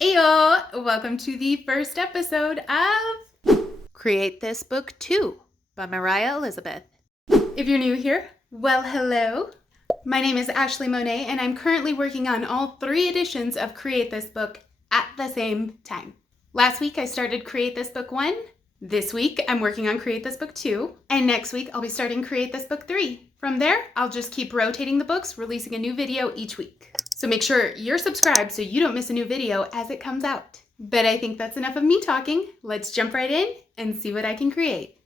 Ayo! Welcome to the first episode of Create This Book 2 by Mariah Elizabeth. If you're new here, well, hello. My name is Ashleigh Monet, and I'm currently working on all 3 editions of Create This Book at the same time. Last week I started Create This Book 1. This week I'm working on Create This Book 2. And next week I'll be starting Create This Book 3. From there, I'll just keep rotating the books, releasing a new video each week. So make sure you're subscribed so you don't miss a new video as it comes out. But I think that's enough of me talking. Let's jump right in and see what I can create.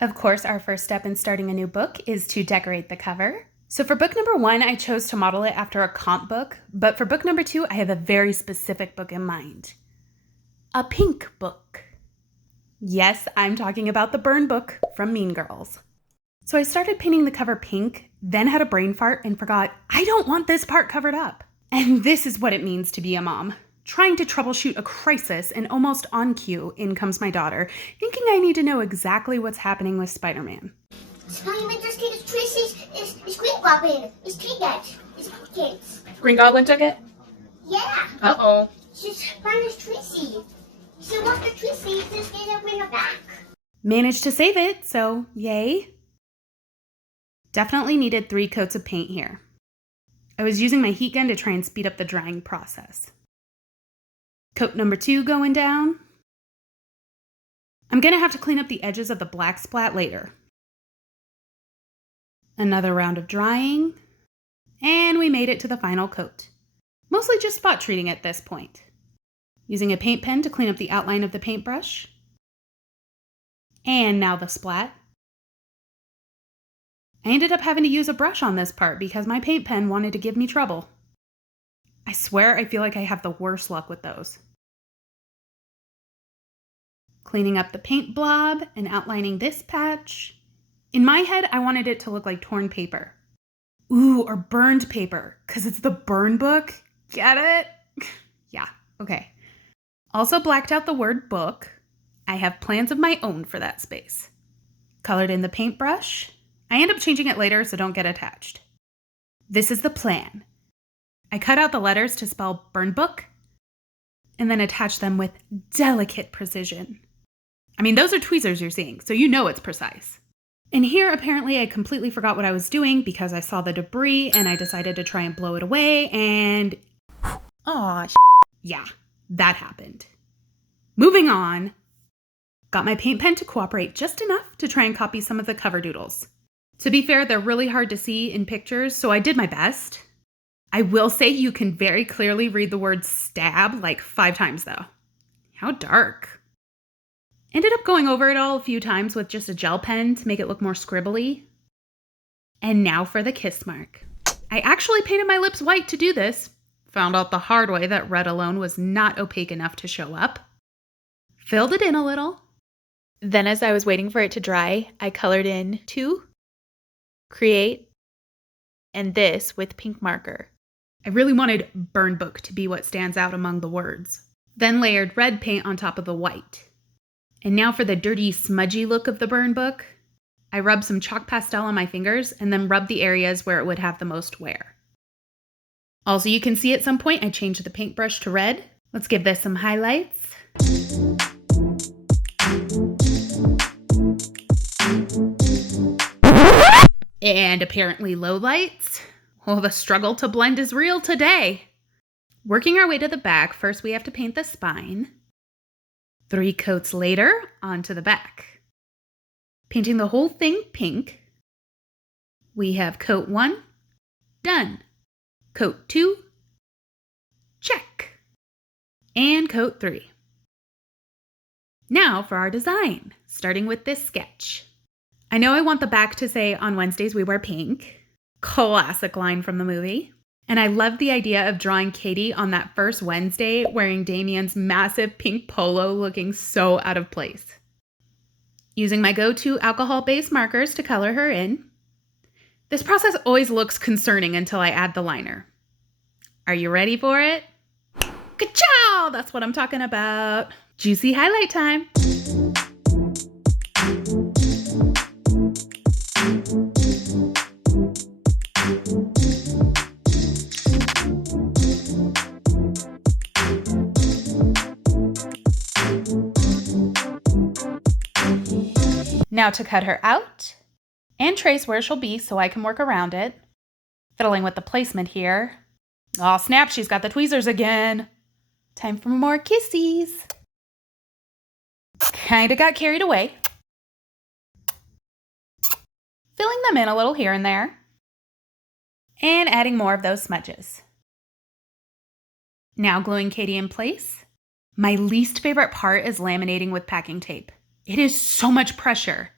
Of course, our first step in starting a new book is to decorate the cover. So for book number 1, I chose to model it after a comp book, but for book number 2, I have a very specific book in mind. A pink book. Yes, I'm talking about the burn book from Mean Girls. So I started painting the cover pink, then had a brain fart and forgot, I don't want this part covered up. And this is what it means to be a mom. Trying to troubleshoot a crisis, and almost on cue, in comes my daughter, thinking I need to know exactly what's happening with Spider-Man. Spider-Man just took his Tracy's, his Green Goblin, his Ticket, his pumpkins. Green Goblin took it? Yeah. Uh-oh. She's buying his Tracy. She wants the Tracy, just get her bring her back. Managed to save it, so yay. Definitely needed 3 coats of paint here. I was using my heat gun to try and speed up the drying process. Coat number 2 going down. I'm gonna have to clean up the edges of the black splat later. Another round of drying, and we made it to the final coat. Mostly just spot treating at this point. Using a paint pen to clean up the outline of the paintbrush. And now the splat. I ended up having to use a brush on this part because my paint pen wanted to give me trouble. I swear I feel like I have the worst luck with those. Cleaning up the paint blob and outlining this patch. In my head, I wanted it to look like torn paper. Ooh, or burned paper, because it's the burn book. Get it? Yeah, okay. Also blacked out the word book. I have plans of my own for that space. Colored in the paintbrush. I end up changing it later, so don't get attached. This is the plan. I cut out the letters to spell burn book, and then attach them with delicate precision. I mean, those are tweezers you're seeing, so you know it's precise. And here, apparently, I completely forgot what I was doing because I saw the debris and I decided to try and blow it away, and yeah, that happened. Moving on. Got my paint pen to cooperate just enough to try and copy some of the cover doodles. To be fair, they're really hard to see in pictures, so I did my best. I will say you can very clearly read the word stab like 5 times though. How dark. Ended up going over it all a few times with just a gel pen to make it look more scribbly. And now for the kiss mark. I actually painted my lips white to do this. Found out the hard way that red alone was not opaque enough to show up. Filled it in a little. Then as I was waiting for it to dry, I colored in 2, create, and this with pink marker. I really wanted burn book to be what stands out among the words. Then layered red paint on top of the white. And now for the dirty, smudgy look of the burn book, I rubbed some chalk pastel on my fingers and then rubbed the areas where it would have the most wear. Also, you can see at some point I changed the paintbrush to red. Let's give this some highlights. And apparently lowlights. Well, the struggle to blend is real today. Working our way to the back, first we have to paint the spine. 3 coats later, onto the back. Painting the whole thing pink. We have coat 1, done. Coat 2, check. And coat 3. Now for our design, starting with this sketch. I know I want the back to say, on Wednesdays we wear pink. Classic line from the movie. And I love the idea of drawing Katie on that first Wednesday wearing Damien's massive pink polo looking so out of place. Using my go-to alcohol-based markers to color her in. This process always looks concerning until I add the liner. Are you ready for it? Ka-chow! That's what I'm talking about. Juicy highlight time. Now to cut her out and trace where she'll be so I can work around it. Fiddling with the placement here. Aw, snap, she's got the tweezers again. Time for more kissies. Kinda got carried away. Filling them in a little here and there. And adding more of those smudges. Now gluing Katie in place. My least favorite part is laminating with packing tape. It is so much pressure.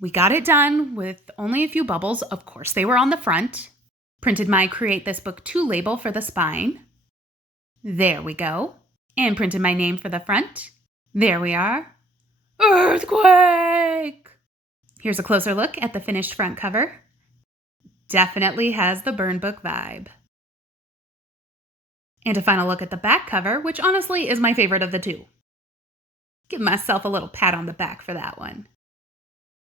We got it done with only a few bubbles. Of course, they were on the front. Printed my Create This Book 2 label for the spine. There we go. And printed my name for the front. There we are. Earthquake! Here's a closer look at the finished front cover. Definitely has the burn book vibe. And a final look at the back cover, which honestly is my favorite of the two. Give myself a little pat on the back for that one.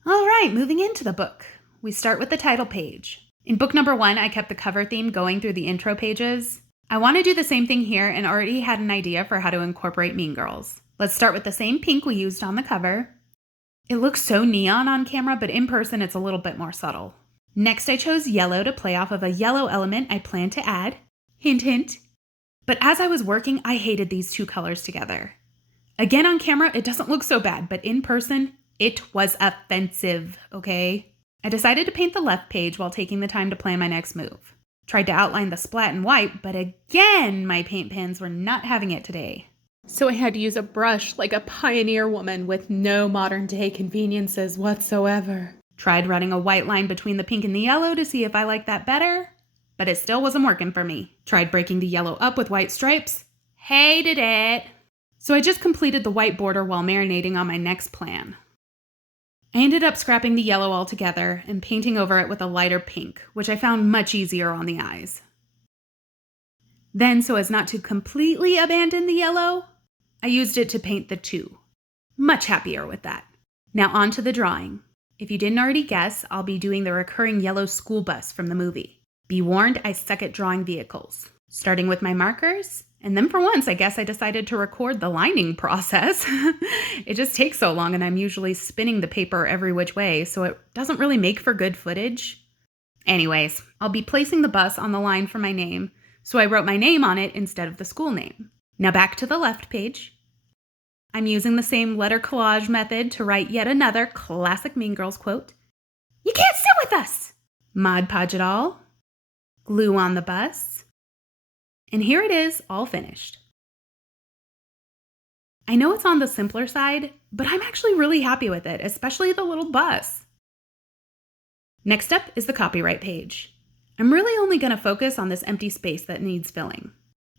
All right, moving into the book. We start with the title page. In book number 1, I kept the cover theme going through the intro pages. I want to do the same thing here and already had an idea for how to incorporate Mean Girls. Let's start with the same pink we used on the cover. It looks so neon on camera, but in person it's a little bit more subtle. Next, I chose yellow to play off of a yellow element I plan to add. Hint, hint. But as I was working, I hated these two colors together. Again, on camera, it doesn't look so bad, but in person, it was offensive, okay? I decided to paint the left page while taking the time to plan my next move. Tried to outline the splat in white, but again, my paint pens were not having it today. So I had to use a brush like a pioneer woman with no modern day conveniences whatsoever. Tried running a white line between the pink and the yellow to see if I liked that better, but it still wasn't working for me. Tried breaking the yellow up with white stripes. Hated it. So I just completed the white border while marinating on my next plan. I ended up scrapping the yellow altogether and painting over it with a lighter pink, which I found much easier on the eyes. Then, so as not to completely abandon the yellow, I used it to paint the 2. Much happier with that. Now on to the drawing. If you didn't already guess, I'll be doing the recurring yellow school bus from the movie. Be warned, I suck at drawing vehicles. Starting with my markers, and then for once, I guess I decided to record the lining process. It just takes so long and I'm usually spinning the paper every which way, so it doesn't really make for good footage. Anyways, I'll be placing the bus on the line for my name, so I wrote my name on it instead of the school name. Now back to the left page. I'm using the same letter collage method to write yet another classic Mean Girls quote. "You can't sit with us!" Mod Podge it all. Glue on the bus. And here it is, all finished. I know it's on the simpler side, but I'm actually really happy with it, especially the little bus. Next up is the copyright page. I'm really only going to focus on this empty space that needs filling.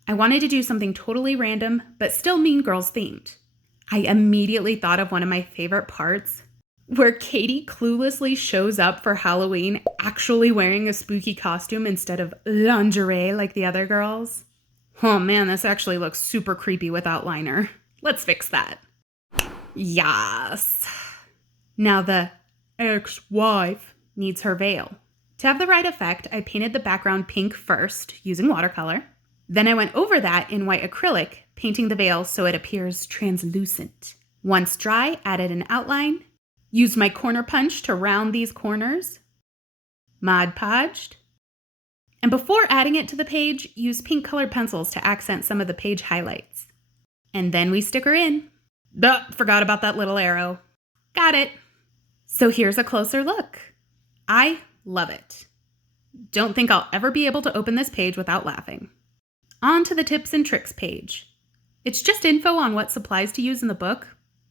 I wanted to do something totally random, but still Mean Girls themed. I immediately thought of one of my favorite parts, where Katie cluelessly shows up for Halloween actually wearing a spooky costume instead of lingerie like the other girls. Oh man, this actually looks super creepy without liner. Let's fix that. Yes. Now the ex-wife needs her veil. To have the right effect, I painted the background pink first using watercolor. Then I went over that in white acrylic, painting the veil so it appears translucent. Once dry, added an outline. Used my corner punch to round these corners. Mod Podged. And before adding it to the page, used pink colored pencils to accent some of the page highlights. And then we stick her in. Forgot about that little arrow. Got it. So here's a closer look. I love it. Don't think I'll ever be able to open this page without laughing. On to the tips and tricks page. It's just info on what supplies to use in the book.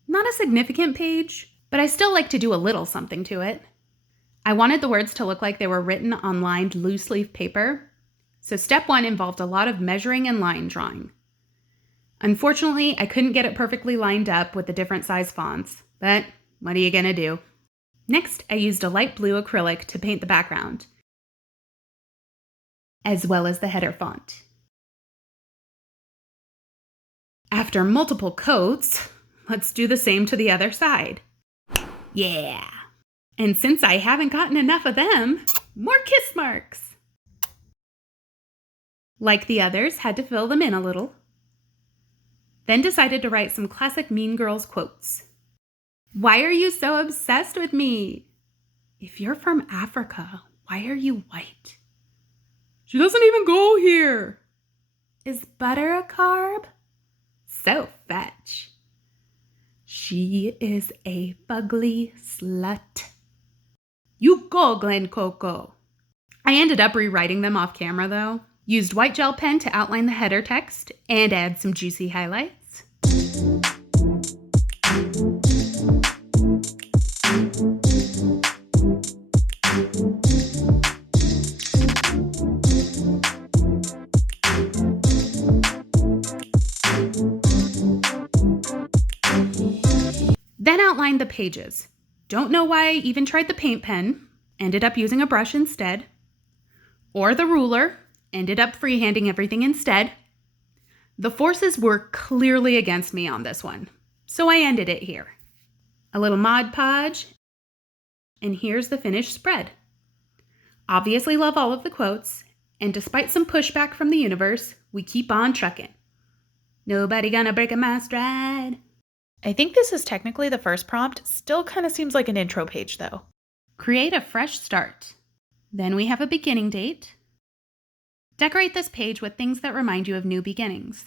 Not a significant page, but I still like to do a little something to it. I wanted the words to look like they were written on lined loose leaf paper, so step 1 involved a lot of measuring and line drawing. Unfortunately, I couldn't get it perfectly lined up with the different size fonts, but what are you gonna do? Next, I used a light blue acrylic to paint the background, as well as the header font. After multiple coats, let's do the same to the other side. Yeah. And since I haven't gotten enough of them, More kiss marks. Like the others, had to fill them in a little. Then decided to write some classic Mean Girls quotes. Why are you so obsessed with me? If you're from Africa, why are you white? She doesn't even go here. Is butter a carb? So fetch. She is a fugly slut. You go, Glen Coco. I ended up rewriting them off camera though. Used white gel pen to outline the header text and add some juicy highlights. Then outlined the pages. Don't know why I even tried the paint pen. Ended up using a brush instead. Or the ruler. Ended up freehanding everything instead. The forces were clearly against me on this one, so I ended it here. A little Mod Podge, and here's the finished spread. Obviously love all of the quotes, and despite some pushback from the universe, we keep on trucking. Nobody gonna break a my stride. I think this is technically the first prompt. Still kind of seems like an intro page though. Create a fresh start. Then we have a beginning date. Decorate this page with things that remind you of new beginnings.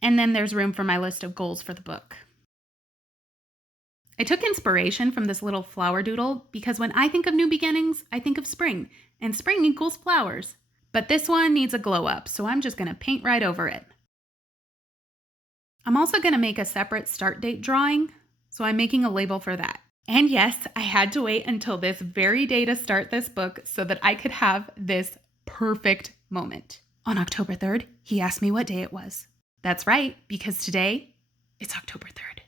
And then there's room for my list of goals for the book. I took inspiration from this little flower doodle because when I think of new beginnings, I think of spring, and spring equals flowers. But this one needs a glow up, so I'm just going to paint right over it. I'm also going to make a separate start date drawing, so I'm making a label for that. And yes, I had to wait until this very day to start this book so that I could have this perfect moment. On October 3rd, he asked me what day it was. That's right, because today, it's October 3rd.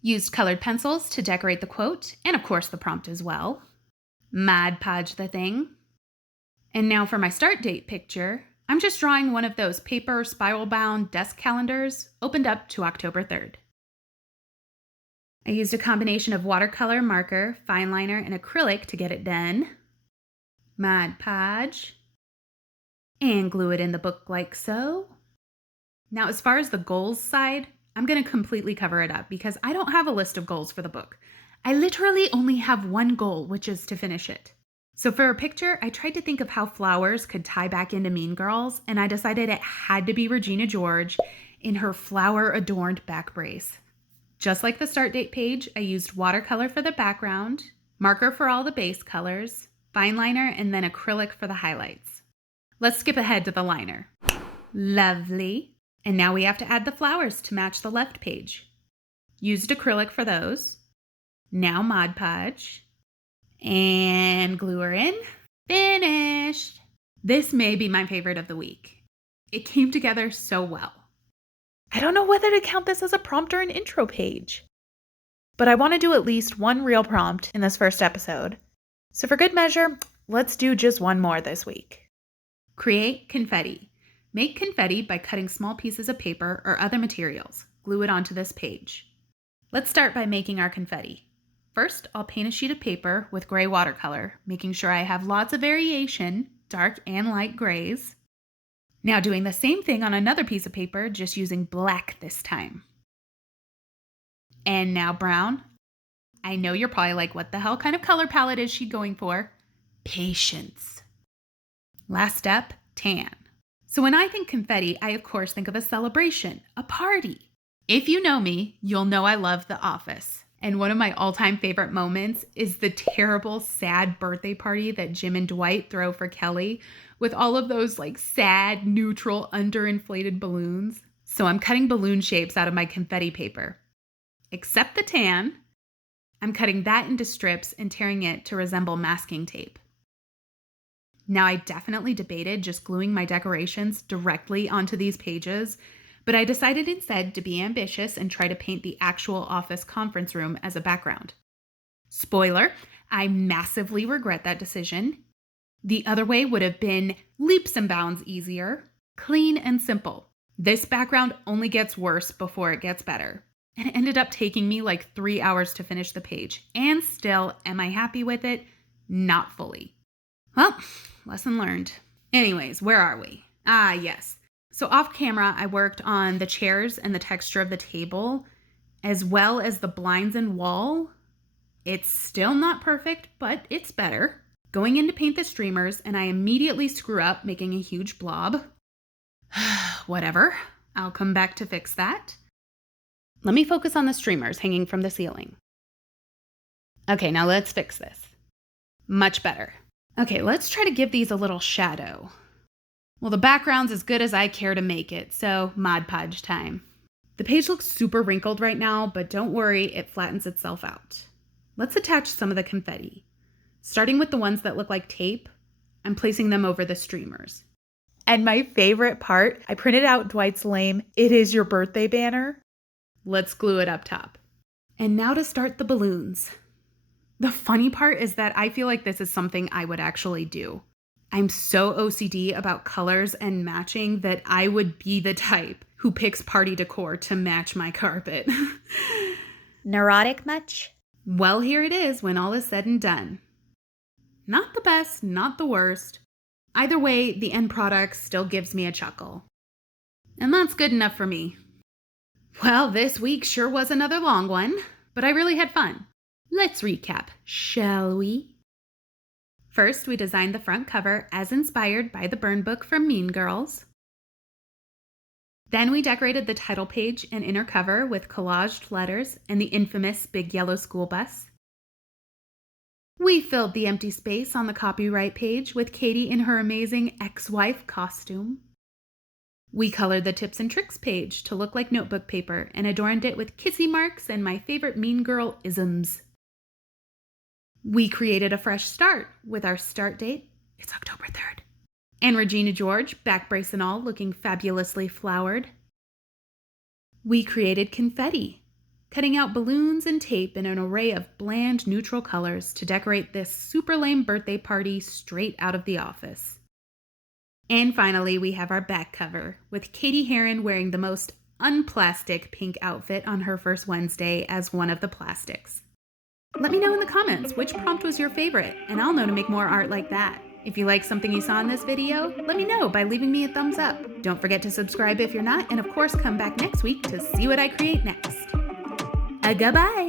Used colored pencils to decorate the quote, and of course the prompt as well. Mod Podge the thing. And now for my start date picture, I'm just drawing one of those paper spiral-bound desk calendars opened up to October 3rd. I used a combination of watercolor, marker, fine liner, and acrylic to get it done. Mod Podge. And glue it in the book like so. Now, as far as the goals side, I'm going to completely cover it up because I don't have a list of goals for the book. I literally only have one goal, which is to finish it. So for a picture, I tried to think of how flowers could tie back into Mean Girls, and I decided it had to be Regina George in her flower-adorned back brace. Just like the start date page, I used watercolor for the background, marker for all the base colors, fine liner, and then acrylic for the highlights. Let's skip ahead to the liner. Lovely. And now we have to add the flowers to match the left page. Used acrylic for those. Now Mod Podge. And glue her in. Finished. This may be my favorite of the week. It came together so well. I don't know whether to count this as a prompt or an intro page. But I want to do at least one real prompt in this first episode. So for good measure, let's do just one more this week. Create confetti. Make confetti by cutting small pieces of paper or other materials. Glue it onto this page. Let's start by making our confetti. First, I'll paint a sheet of paper with gray watercolor, making sure I have lots of variation, dark and light grays. Now doing the same thing on another piece of paper, just using black this time. And now brown. I know you're probably like, what the hell kind of color palette is she going for? Patience. Last step, tan. So when I think confetti, I of course think of a celebration, a party. If you know me, you'll know I love The Office. And one of my all-time favorite moments is the terrible, sad birthday party that Jim and Dwight throw for Kelly with all of those like sad, neutral, underinflated balloons. So I'm cutting balloon shapes out of my confetti paper. Except the tan, I'm cutting that into strips and tearing it to resemble masking tape. Now, I definitely debated just gluing my decorations directly onto these pages, but I decided instead to be ambitious and try to paint the actual office conference room as a background. Spoiler, I massively regret that decision. The other way would have been leaps and bounds easier, clean and simple. This background only gets worse before it gets better. And it ended up taking me like 3 hours to finish the page. And still, am I happy with it? Not fully. Well, lesson learned. Anyways, where are we? Ah, yes. So off camera, I worked on the chairs and the texture of the table, as well as the blinds and wall. It's still not perfect, but it's better. Going in to paint the streamers, and I immediately screw up, making a huge blob. Whatever. I'll come back to fix that. Let me focus on the streamers hanging from the ceiling. Okay, now let's fix this. Much better. Okay, let's try to give these a little shadow. Well, the background's as good as I care to make it, so Mod Podge time. The page looks super wrinkled right now, but don't worry, it flattens itself out. Let's attach some of the confetti. Starting with the ones that look like tape, I'm placing them over the streamers. And my favorite part, I printed out Dwight's lame "It is your birthday" banner. Let's glue it up top. And now to start the balloons. The funny part is that I feel like this is something I would actually do. I'm so OCD about colors and matching that I would be the type who picks party decor to match my carpet. Neurotic much? Well, here it is when all is said and done. Not the best, not the worst. Either way, the end product still gives me a chuckle. And that's good enough for me. Well, this week sure was another long one, but I really had fun. Let's recap, shall we? First, we designed the front cover as inspired by the burn book from Mean Girls. Then we decorated the title page and inner cover with collaged letters and the infamous big yellow school bus. We filled the empty space on the copyright page with Katie in her amazing ex-wife costume. We colored the tips and tricks page to look like notebook paper and adorned it with kissy marks and my favorite Mean Girl isms. We created a fresh start with our start date. It's October 3rd. And Regina George, back brace and all, looking fabulously flowered. We created confetti, cutting out balloons and tape in an array of bland, neutral colors to decorate this super lame birthday party straight out of The Office. And finally, we have our back cover, with Katie Heron wearing the most unplastic pink outfit on her first Wednesday as one of the plastics. Let me know in the comments which prompt was your favorite, and I'll know to make more art like that. If you like something you saw in this video, let me know by leaving me a thumbs up. Don't forget to subscribe if you're not, and of course come back next week to see what I create next. Goodbye!